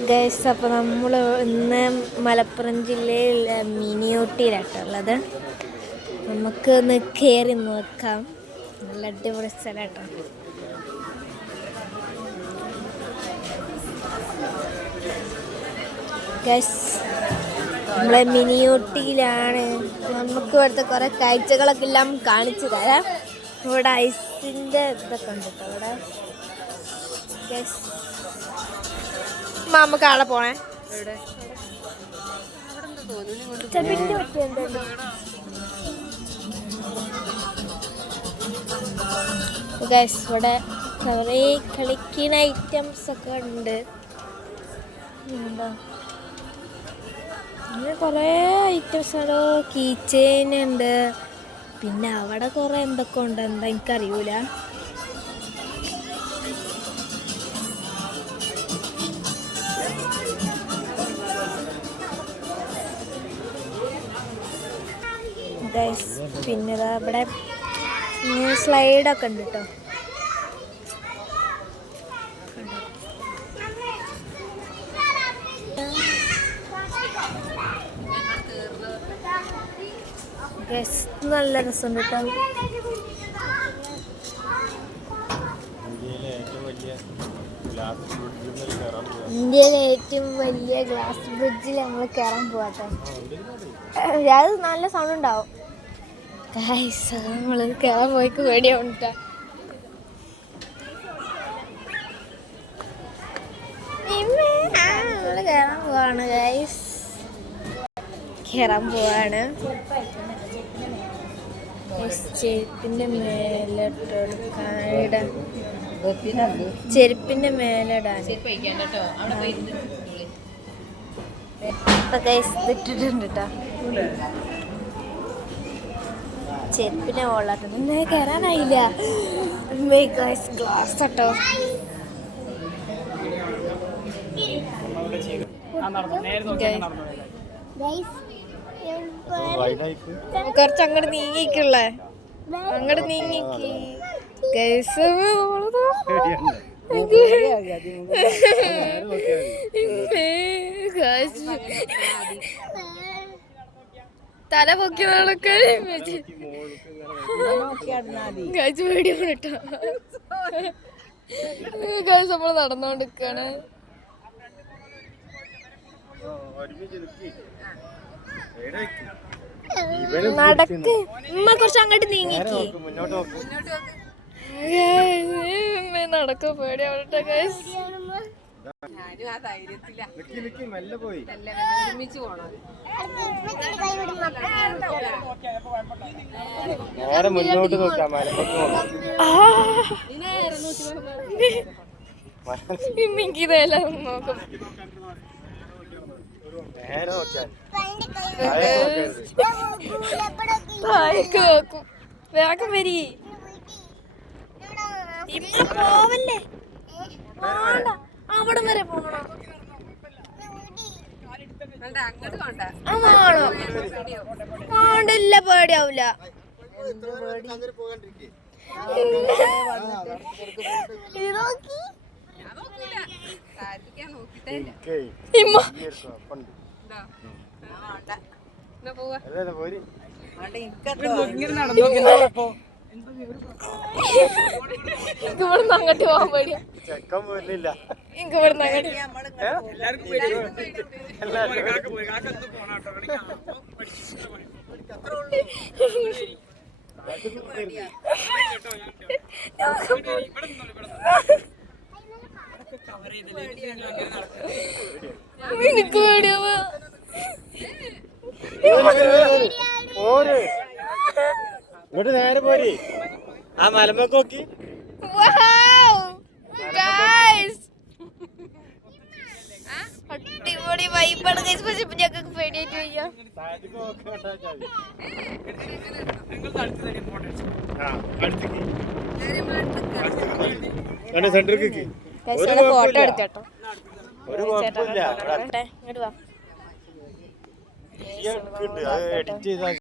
Guys, അപ്പോൾ നമ്മൾ ഇന്ന് മലപ്പുറം ജില്ലയിൽ മിനി ഊട്ടിയിലാട്ടുള്ളത്. നമുക്ക് ഒന്ന് കയറി നോക്കാം. നല്ല അടിപൊളി സ്ഥലമാട്ടോ. ഗൈസ്, നമ്മളെ മിനി ഊട്ടിയിലാണ്. നമുക്ക് ഇവിടുത്തെ കുറേ കാഴ്ചകളൊക്കെ എല്ലാം കാണിച്ചു തരാം. ഇവിടെ ഐസിൻ്റെ ഇതൊക്കെ ഉണ്ട് കേട്ടോ ഇവിടെ. ഗൈസ്, നമുക്ക് ആളെ പോണേ. ഗൈസ്, ഇവിടെ കുറേ കളിക്കുന്ന ഐറ്റംസ് ഒക്കെ ഉണ്ട്. അങ്ങനെ കുറേ ഐറ്റംസ് ആണ്. കീ ചെയിൻ ഉണ്ട്. പിന്നെ അവിടെ കുറേ എന്തൊക്കെ ഉണ്ട്, എന്താ എനിക്കറിയൂല. ഗൈസ്, പിന്നെ ഇവിടെ സ്ലൈഡൊക്കെ ഉണ്ട് കേട്ടോ. ഗൈസ്, നല്ല രസമുണ്ട് കേട്ടോ. ഇന്ത്യയിലെ ഏറ്റവും വലിയ ഗ്ലാസ് ബ്രിഡ്ജിൽ നമ്മൾ കയറാൻ പോവാട്ടോ. അത് നല്ല സൗണ്ട് ഉണ്ടാവും. ഗൈസ്, നമ്മൾ കയറാൻ പോയിക്ക് പേടിയാവുന്നുട്ടാ. നമ്മൾ കയറാൻ പോവാണ് ഗൈസ്, കയറാൻ പോവാണ്. ചെരുപ്പിൻ്റെ മേലെ ഇടാൻ, ചെരുപ്പിൻ്റെ മേലെ ഇടാൻ. ഇപ്പം ഗൈസ് ഇട്ടിട്ടുണ്ട് കേട്ടോ. ചെരുപ്പിനെ ഓളാട്ടോ. പിന്നെ കയറാനായില്ല. ഗ്ലാസ് കേട്ടോ. കുറച്ച് അങ്ങോട്ട് നീങ്ങിക്കുള്ളേ, അങ്ങോട്ട് നീങ്ങിക്ക് ഗൈസ്. തല പൊക്കി നടക്കാൻ ഗൈസ് പേടിയാണ് കേട്ടോ. ഗൈസ്, നമ്മൾ നടന്നോണ്ടിരിക്കാണ്. നടക്ക് ഉമ്മ, കുറച്ച് അങ്ങോട്ട് നീങ്ങിക്ക്. നടക്കോ പേടിയാവട്ടെ ഗൈസ്. മുന്നോട്ട് നോക്കാം. ഇതെല്ലാം നോക്കും. നോക്കും. വേഗം വരി. പോവല്ലേ, അവിടെ വരെ പോകണം. ആണ്ടില്ല, പേടിയാവൂല. ഇവിടുന്ന് അങ്ങോട്ട് പോകാൻ പേടിയാ. എനിക്ക് ഇവിടുന്ന് അങ്ങോട്ട് എനിക്ക് പേടിയാവാ. ഇങ്ങോട്ട് നേരെ പോരി. ആ മലമ്പൊക്കെ നോക്കി. അടിപൊളി വൈബാണ് ഗൈസ്. പക്ഷെ ഇപ്പൊ ഞങ്ങൾക്ക് പേടിയായിട്ട് വയ്യ. ഫോട്ടോ എടുക്കട്ടോ. ഒരു കുഴപ്പമില്ല. ഇങ്ങോട്ട് വാ. എഡിറ്റ് ചെയ്താൽ